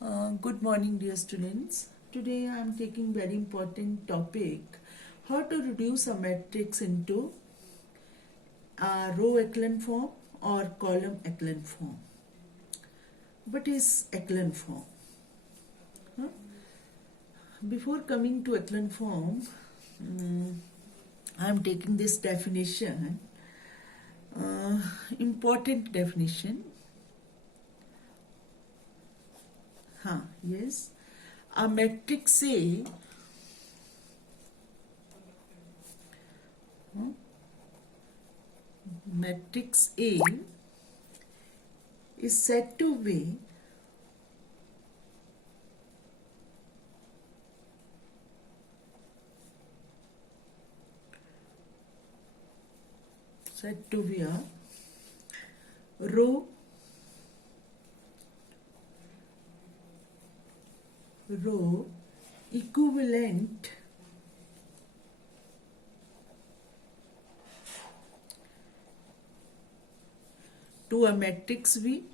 Good morning, dear students. Today I am taking very important topic: how to reduce a matrix into a row echelon form or column echelon form. What is echelon form? Huh? Before coming to echelon form, I am taking this definition. Important definition. Yes. A matrix A matrix A is said to be a row equivalent to a matrix V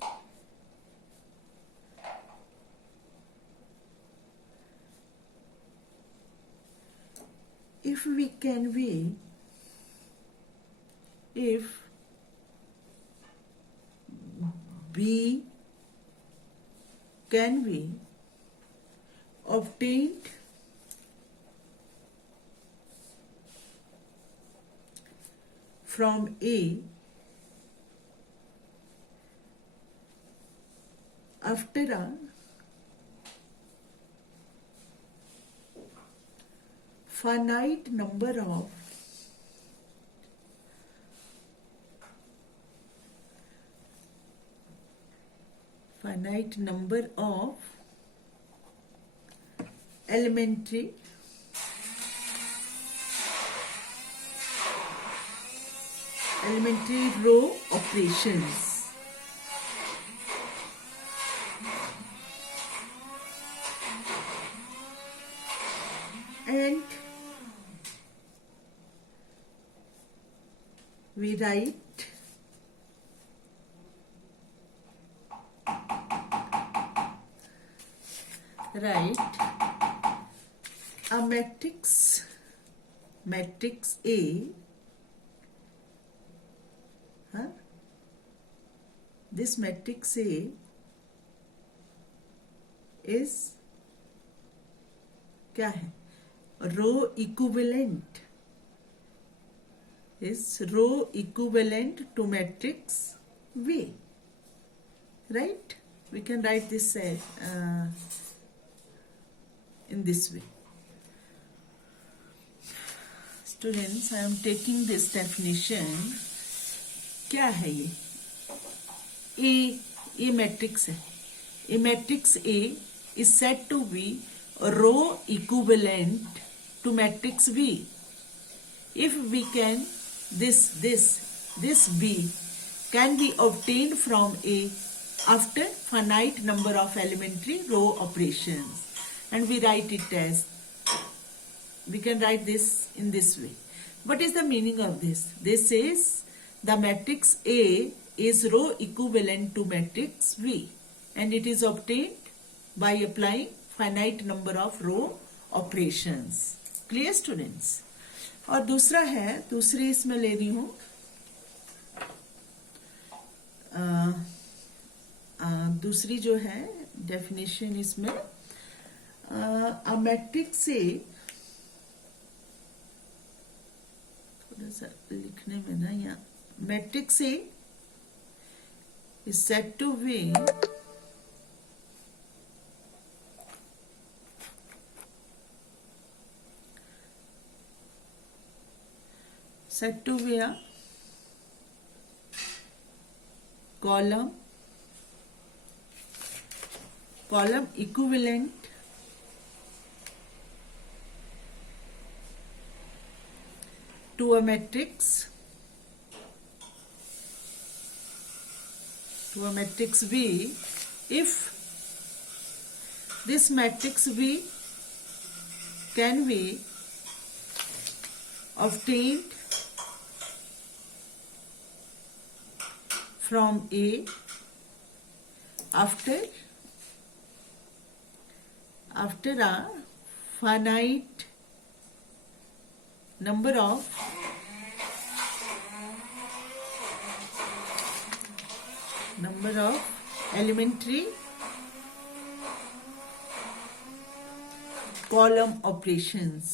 if V can be if B can be obtained from A after a finite number of elementary row operations. And we write a matrix A. This matrix A is क्या है? Row equivalent to matrix V. Right? We can write this in this way. Students, I am taking this definition. क्या है ये? A matrix है. A matrix A is said to be a row equivalent to matrix V. If we can, this B can be obtained from A after finite number of elementary row operations. And we write it as, we can write this in this way. What is the meaning of this? This is the matrix A is row equivalent to matrix V and it is obtained by applying finite number of row operations. Clear students? और दूसरी इसमें ले रही हूँ दूसरी जो है definition इसमें a matrix A थोड़ा सा लिखने में ना यहाँ matrix A is said to be a column equivalent to a matrix V if this matrix V can be obtained from A after after a finite number of elementary column operations,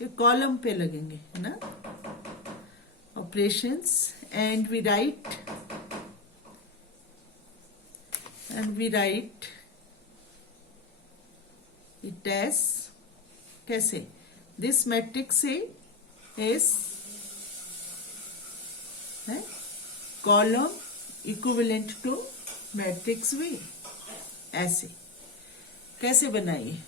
ये column पे लगेंगे है ना, operations, and we write it as कैसे, this matrix A is है column equivalent to matrix V। ऐसे कैसे बनाइए,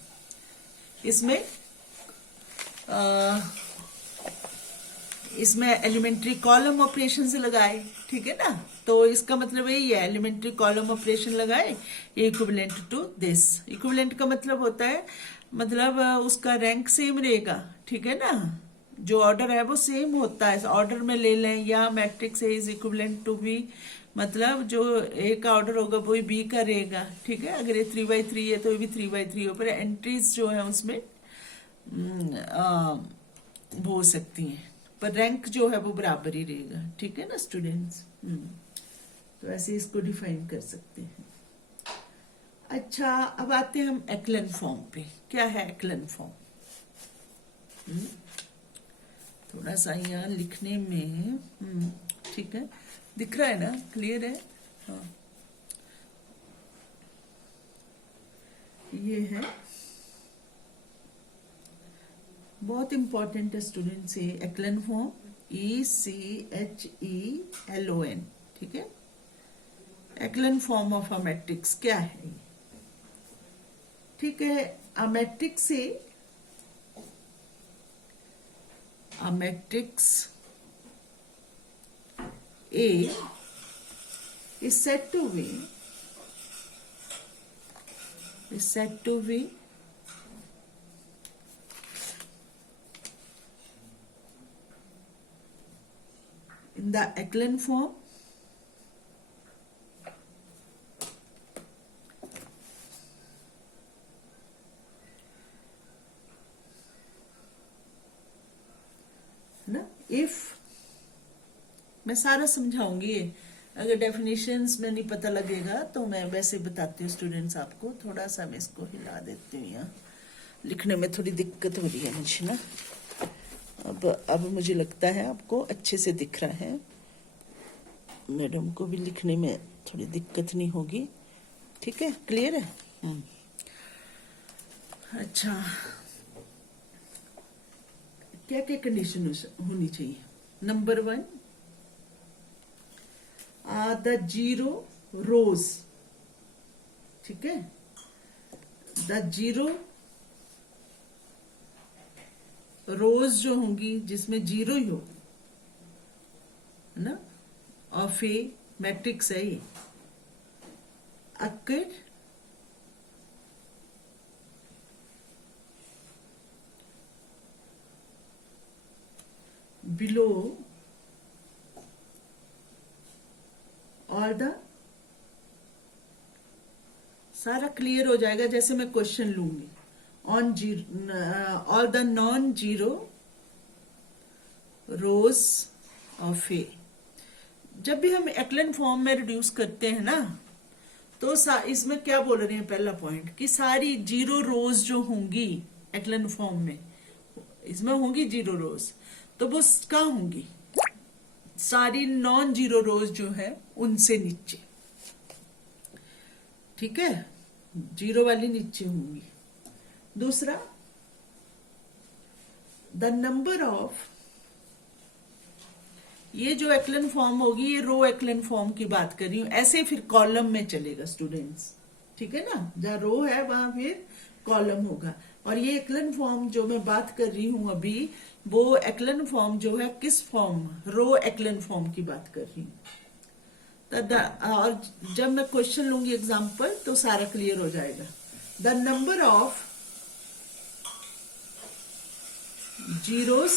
इसमें एलिमेंट्री कॉलम ऑपरेशन से लगाए, ठीक है ना। तो इसका मतलब यही है, एलिमेंट्री कॉलम ऑपरेशन लगाए, इक्विवेलेंट टू दिस। इक्विवेलेंट का मतलब होता है, मतलब उसका रैंक सेम रहेगा, ठीक है ना, जो ऑर्डर है वो सेम होता है, ऑर्डर में ले लें, या matrix A is equivalent to B, मतलब जो ए का ऑर्डर होगा वही बी का रहेगा, ठीक है। अगर ये 3x3 है तो ये भी 3x3 हो, पर एंट्रीज जो है उसमें वो हो सकती हैं, पर रैंक जो है वो बराबर ही रहेगा, ठीक है ना स्टूडेंट्स। तो ऐसे इसको डिफाइन कर सकते हैं। अच्छा, अब आते हैं हम एक्लन फॉर्म पे। क्या है एक्लन फॉर्म? थोड़ा सा यहाँ लिखने में ठीक है, दिख रहा है ना, क्लियर है? हाँ, ये है, बहुत इंपॉर्टेंट है स्टूडेंट्स, ये एक्लन फॉर्म, ECHELON, ठीक है। एक्लन फॉर्म ऑफ अ मैट्रिक्स क्या है? ठीक है, a matrix A is said to be in the echelon form ना। इफ मैं सारा समझाऊंगी, अगर डेफिनेशंस में नहीं पता लगेगा तो मैं वैसे बताती हूँ स्टूडेंट्स आपको। थोड़ा सा मैं इसको हिला देती हूँ, यहाँ लिखने में थोड़ी दिक्कत हो रही है मुझे ना। अब मुझे लगता है आपको अच्छे से दिख रहा है, मैडम को भी लिखने में थोड़ी दिक्कत नहीं होगी, ठीक है, क्लियर है? अच्छा, क्या क्या कंडीशन होनी चाहिए? नंबर 1, द 0 रोज, ठीक है, द 0 रोज जो होंगी जिसमें 0 ही हो, है ना, ऑफ ए मैट्रिक्स है ये, अक्कर बिलो और द, सारा क्लियर हो जाएगा जैसे मैं क्वेश्चन लूंगी, on all the non zero rows of A. जब भी हम एक्लन फॉर्म में रिड्यूस करते हैं ना, तो इसमें क्या बोल रहे हैं, पहला पॉइंट कि सारी 0 रोज जो होंगी एक्लन फॉर्म में, इसमें होंगी 0 रोज, तो वो कहाँ होंगी? सारी नॉन 0 रोज जो है उनसे नीचे, ठीक है, 0 वाली नीचे होंगी। दूसरा, द नंबर ऑफ, ये जो एक्लन फॉर्म होगी ये रो एक्लन फॉर्म की बात कर रही हूं, ऐसे फिर कॉलम में चलेगा स्टूडेंट्स, ठीक है ना, जहां रो है वहां फिर कॉलम होगा। और ये एक्लन फॉर्म जो मैं बात कर रही हूं अभी, वो एक्लन फॉर्म जो है किस फॉर्म, रो एक्लन फॉर्म की बात कर रही हूं। और जब मैं क्वेश्चन लूंगी एग्जाम्पल तो सारा क्लियर हो जाएगा। The number of zeros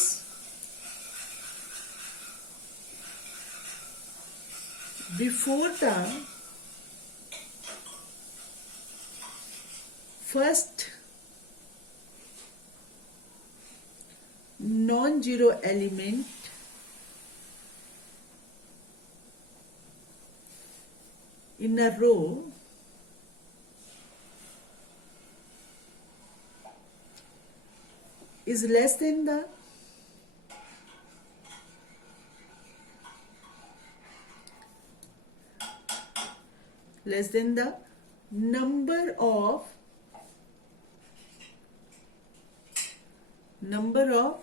before the first non zero element in a row is less than the number of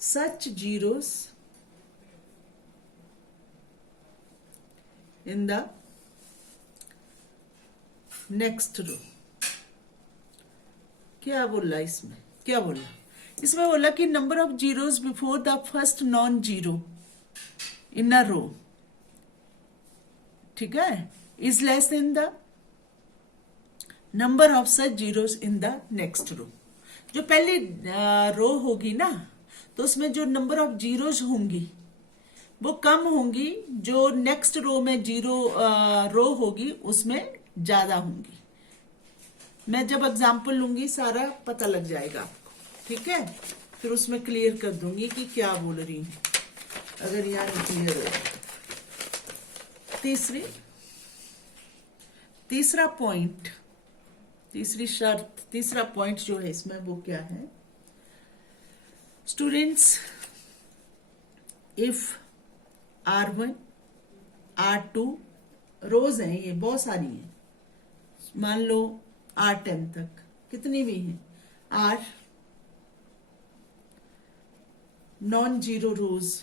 such zeros in the next row. क्या बोला इसमें, क्या बोला इसमें? बोला कि number of zeros before the first non zero in a row, ठीक है, is less than the number of such zeros in the next row. जो पहली रो होगी ना, तो उसमें जो नंबर ऑफ जीरोस होंगी वो कम होंगी, जो नेक्स्ट रो में जीरो रो होगी उसमें ज्यादा होंगी. मैं जब एग्जाम्पल लूंगी सारा पता लग जाएगा आपको, ठीक है? फिर उसमें क्लियर कर दूंगी कि क्या बोल रही हूं, अगर यहाँ नहीं क्लियर हो. तीसरा पॉइंट, तीसरी शर्त, तीसरा पॉइंट जो है इसमें वो क्या है स्टूडेंट्स? इफ R1 R2 रोज हैं, ये बहुत सारी हैं, मान लो R10 तक, कितनी भी हैं, R नॉन जीरो रोज,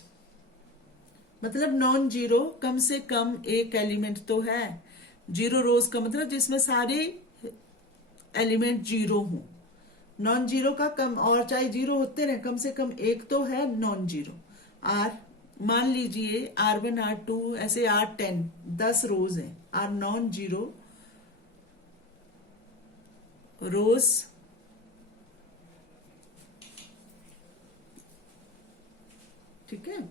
मतलब नॉन जीरो कम से कम एक एलिमेंट तो है. जीरो रोज का मतलब जिसमें सारे एलिमेंट जीरो हों. नॉन जीरो का कम, और चाहे जीरो होते रहे, कम से कम एक तो है नॉन जीरो. R मान लीजिए R1 R2 ऐसे R10 10 रोज हैं, आर नॉन जीरो रोज ठीक है,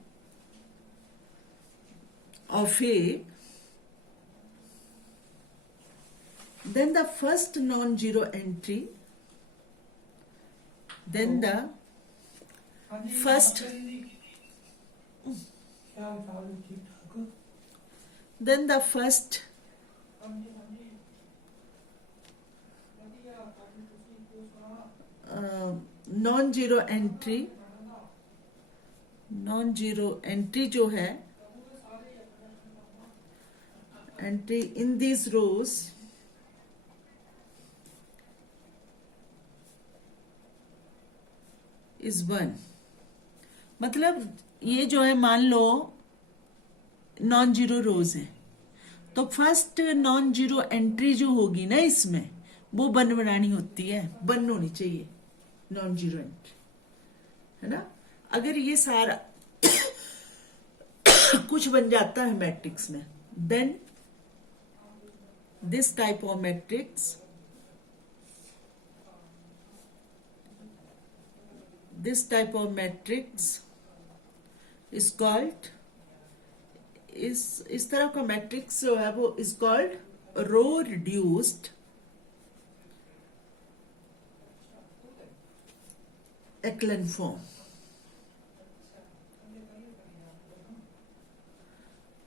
of A, then the first non-zero entry, then the first non-zero entry जो है, entry in these rows is 1. मतलब ये जो है, मान लो नॉन जीरो रोज है, तो फर्स्ट नॉन जीरो एंट्री जो होगी ना इसमें, वो वन बनानी होती है, वन होनी चाहिए नॉन जीरो एंट्री, है ना? अगर ये सारा कुछ बन जाता है मैट्रिक्स में, then this type of matrix, is called, इस तरह का मैट्रिक्स जो है वो is called row reduced echelon form.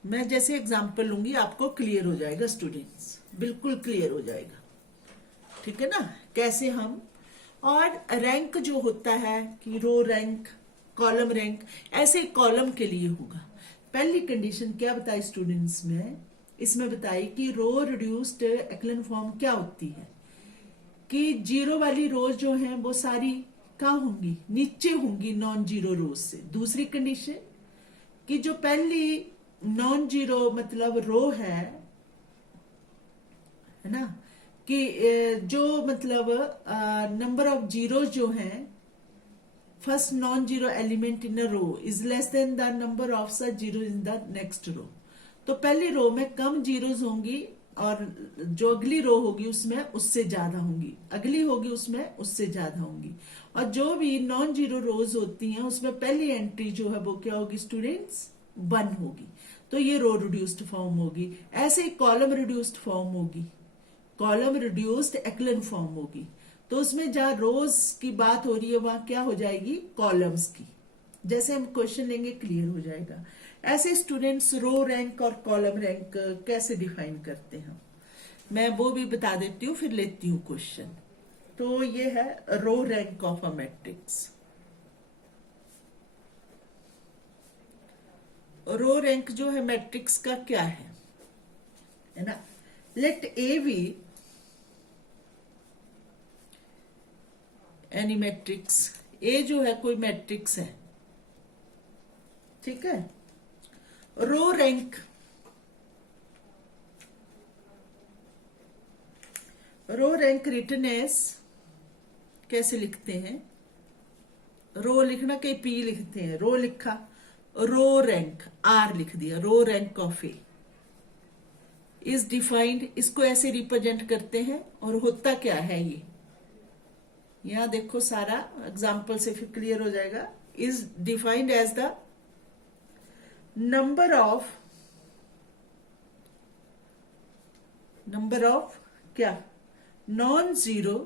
मैं जैसे एग्जांपल लूंगी आपको क्लियर हो जाएगा स्टूडेंट्स, बिल्कुल क्लियर हो जाएगा, ठीक है ना? कैसे हम, और रैंक जो होता है कि रो रैंक, कॉलम रैंक, ऐसे कॉलम के लिए होगा. पहली कंडीशन क्या बताई स्टूडेंट्स में, इसमें बताई कि रो रिड्यूस्ड एक्लन फॉर्म क्या होती है, कि जीरो वाली रोज जो हैं वो सारी कहाँ होंगी, नीचे होंगी नॉन जीरो रोज से. दूसरी कंडीशन कि जो पहली नॉन जीरो मतलब रो है ना, कि जो मतलब नंबर ऑफ जीरो जो हैं, first non zero element in a row is less than the number of such zero in the next row. तो पहली रो में कम जीरोज होंगी, और जो अगली रो होगी उसमें उससे ज्यादा होंगी, अगली होगी उसमें उससे ज्यादा होंगी. और जो भी नॉन जीरो रोज होती हैं उसमें पहली एंट्री जो है वो क्या होगी स्टूडेंट्स, 1 होगी. तो ये रो रिड्यूस्ड फॉर्म होगी. ऐसे ही कॉलम रिड्यूस्ड फॉर्म होगी. कॉलम रिड्यूस्ड एक्लन फॉर्म होगी, तो उसमें जहां रोज की बात हो रही है वहां क्या हो जाएगी, कॉलम्स की। जैसे हम क्वेश्चन लेंगे क्लियर हो जाएगा। ऐसे स्टूडेंट्स रो रैंक और कॉलम रैंक कैसे डिफाइन करते हैं, मैं वो भी बता देती हूँ, फिर लेती हूँ क्वेश्चन। तो ये है row rank of a matrix. Row rank जो है मैट्रिक्स का क्या है ना। Let A be any matrix, A जो है कोई मैट्रिक्स है, ठीक है। Row rank, row rank written as, कैसे लिखते हैं, रो लिखना के पी लिखते हैं, रो लिखा, रो रैंक आर लिख दिया, row rank of A is defined, इसको ऐसे रिप्रेजेंट करते हैं। और होता क्या है ये, यहां देखो सारा एग्जाम्पल से फिर क्लियर हो जाएगा। Is defined as the number of क्या, non zero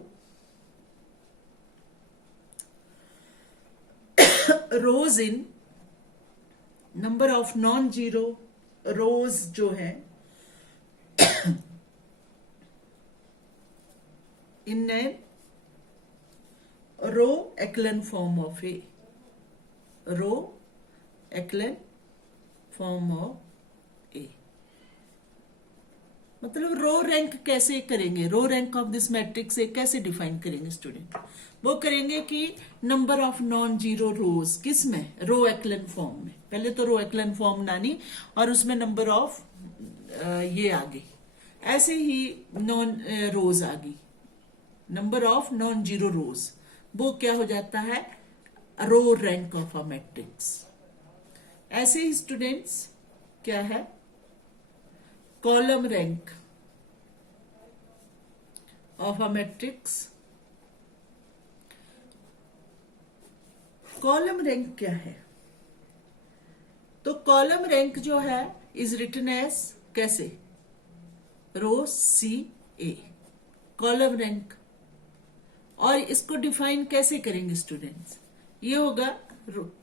rows in, number of non zero rows जो है in a row echelon form of A, row echelon form of A. मतलब रो रैंक कैसे करेंगे, row rank of this matrix A कैसे define करेंगे student, वो करेंगे कि number of non zero rows, किस में, रो एक्लन फॉर्म में। पहले तो रो एक्लन फॉर्म बनानी और उसमें नंबर ऑफ ये आ गई, ऐसे ही नॉन रोज आ गई, नंबर ऑफ नॉन जीरो रोज, वो क्या हो जाता है, row rank of a matrix. ऐसे ही स्टूडेंट्स क्या है, column rank of a matrix. Column rank क्या है, तो कॉलम रैंक जो है इज रिटन एज कैसे, रो सी ए, कॉलम रैंक। और इसको डिफाइन कैसे करेंगे स्टूडेंट्स, ये होगा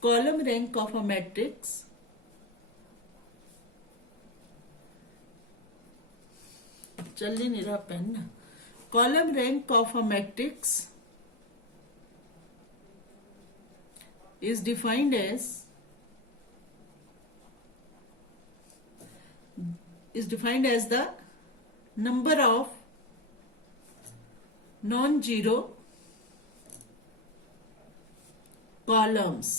column rank of a matrix चल ही नहीं रहा पेन ना, column rank of a matrix is defined as the number of non-zero columns,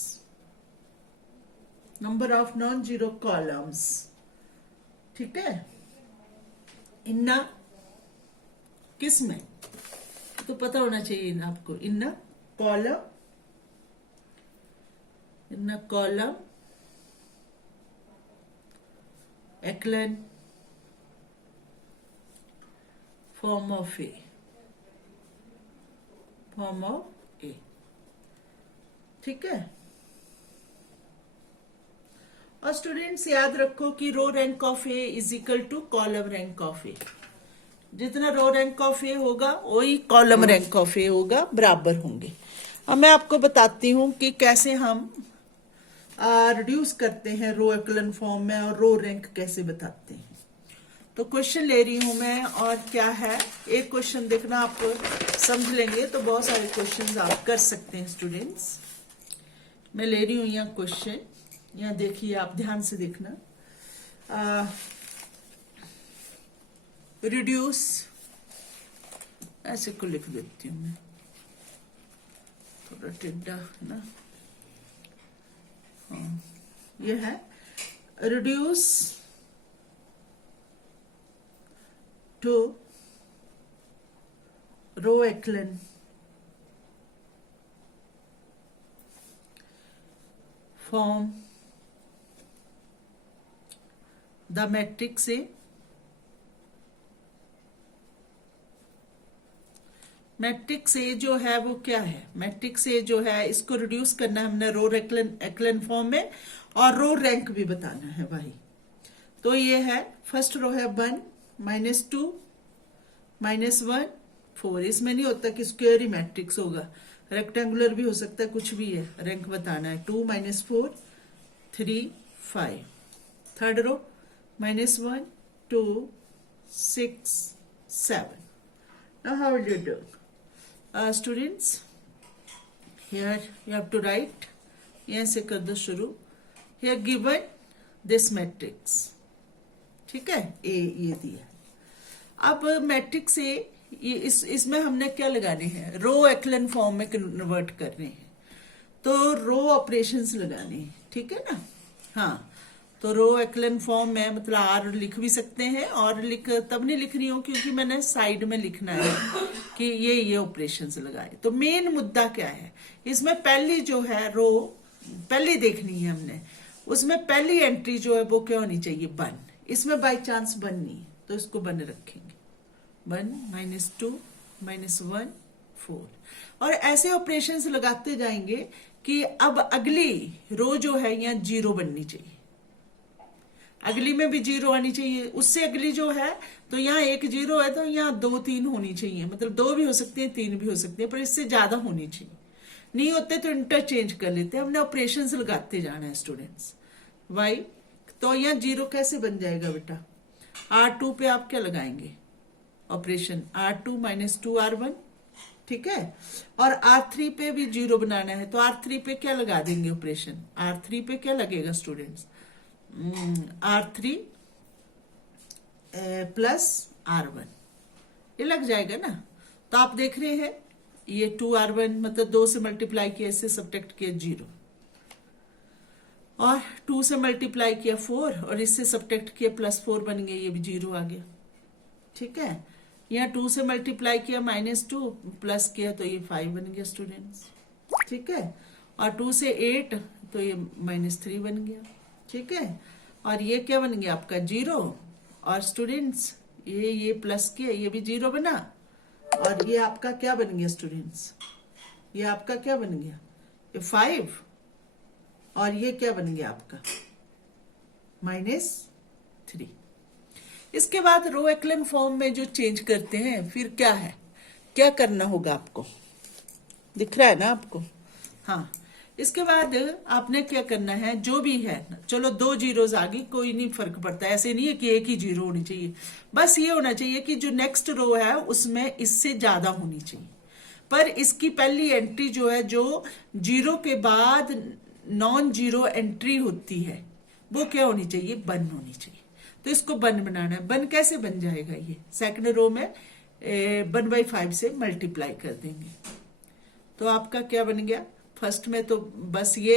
number of non-zero columns, ठीक है। इन्ना किस में, तो पता होना चाहिए ना आपको, इन्ना column, in a column echelon form of A, ठीक है। और स्टूडेंट्स याद रखो कि row rank of A is equal to column rank of A, जितना रो रैंक ऑफ ए होगा वही कॉलम रैंक ऑफ ए होगा, बराबर होंगे। अब मैं आपको बताती हूं कि कैसे हम रिड्यूस करते हैं रो एक्लन फॉर्म में और रो रैंक कैसे बताते हैं। तो क्वेश्चन ले रही हूं मैं, और क्या है, एक क्वेश्चन देखना, आप समझ लेंगे तो बहुत सारे क्वेश्चंस आप कर सकते हैं स्टूडेंट्स। मैं ले रही हूं यहाँ क्वेश्चन, यहाँ देखिए, आप ध्यान से देखना। रिड्यूस, ऐसे को लिख देती हूं मैं, थोड़ा टेढ़ा है ना, हाँ, ये है reduce to row echelon form the matrix A, matrix A जो है वो क्या है, मैट्रिक्स ए जो है इसको रिड्यूस करना है हमने रो एक्लन फॉर्म में, और रो रैंक भी बताना है भाई। तो ये है, फर्स्ट रो है 1 -2 -1 4। इसमें नहीं होता कि स्क्वायर ही मैट्रिक्स होगा, रेक्टेंगुलर भी हो सकता है, कुछ भी है, रैंक बताना है। 2 -4 3 5। Third row -1 2 6 7। Now how will you do? Students, here you have to write, यहाँ से कर दो शुरू। Here given this matrix, ठीक है, ए ये दिया। अब मैट्रिक्स ए, ये इसमें हमने क्या लगाने हैं, रो एक्लन फॉर्म में कन्वर्ट करने हैं, तो रो ऑपरेशंस लगाने हैं, ठीक है ना। हाँ, तो रो एक्लन फॉर्म में मतलब आर लिख भी सकते हैं, और तब नहीं लिख रही हूँ क्योंकि मैंने साइड में लिखना है कि ये ऑपरेशंस लगाए। तो मेन मुद्दा क्या है इसमें, पहली जो है रो पहली देखनी है हमने, उसमें पहली एंट्री जो है वो क्या होनी चाहिए, 1। इसमें बाई चांस 1 नहीं, तो इसको 1 रखेंगे। 1 -2 -1 4। और ऐसे ऑपरेशंस लगाते जाएंगे कि अब अगली रो जो है यहाँ 0 बननी चाहिए, अगली में भी 0 आनी चाहिए, उससे अगली जो है तो यहाँ 1 0 है तो यहाँ 2 3 होनी चाहिए, मतलब 2 भी हो सकती है 3 भी हो सकती है, पर इससे ज्यादा होनी चाहिए। नहीं होते तो इंटरचेंज कर लेते हैं, हमने ऑपरेशंस लगाते जाना है स्टूडेंट्स। वाई तो यहाँ 0 कैसे बन जाएगा बेटा, R2 पे आप क्या लगाएंगे ऑपरेशन, R2 -2 R1, ठीक है। और R3 पे भी 0 बनाना है, तो R3 पे क्या लगा देंगे ऑपरेशन, R3 पे क्या लगेगा स्टूडेंट्स, R3 प्लस R1, ये लग जाएगा ना। तो आप देख रहे हैं ये 2 R1 मतलब 2 से मल्टीप्लाई किया, इससे सब्ट्रैक्ट किया 0, और 2 से मल्टीप्लाई किया 4, और इससे सब्ट्रैक्ट किया +4 बन गया, ये भी 0 आ गया, ठीक है। यहाँ 2 से मल्टीप्लाई किया -2 प्लस किया तो ये 5 बन गया स्टूडेंट्स, ठीक है। और 2 से 8 तो ये -3 बन गया, ठीक है। और ये क्या बन गया आपका 0, और स्टूडेंट्स ये प्लस किया, ये भी 0 बना, और ये आपका क्या बन गया स्टूडेंट्स, ये आपका क्या बन गया, ये 5, और ये क्या बन गया आपका -3। इसके बाद रो एक्लन फॉर्म में जो चेंज करते हैं, फिर क्या है, क्या करना होगा आपको, दिख रहा है ना आपको। हाँ, इसके बाद आपने क्या करना है, जो भी है, चलो 2 जीरोस आ गई, कोई नहीं फर्क पड़ता, ऐसे नहीं है कि एक ही 0 होनी चाहिए, बस ये होना चाहिए कि जो नेक्स्ट रो है उसमें इससे ज्यादा होनी चाहिए, पर इसकी पहली एंट्री जो है, जो 0 के बाद नॉन 0 एंट्री होती है, वो क्या होनी चाहिए, 1 होनी चाहिए। तो इसको 1 बनाना है। 1 कैसे बन जाएगा, ये सेकंड रो में 1/5 से मल्टीप्लाई कर देंगे, तो आपका क्या बन गया, फर्स्ट में तो बस ये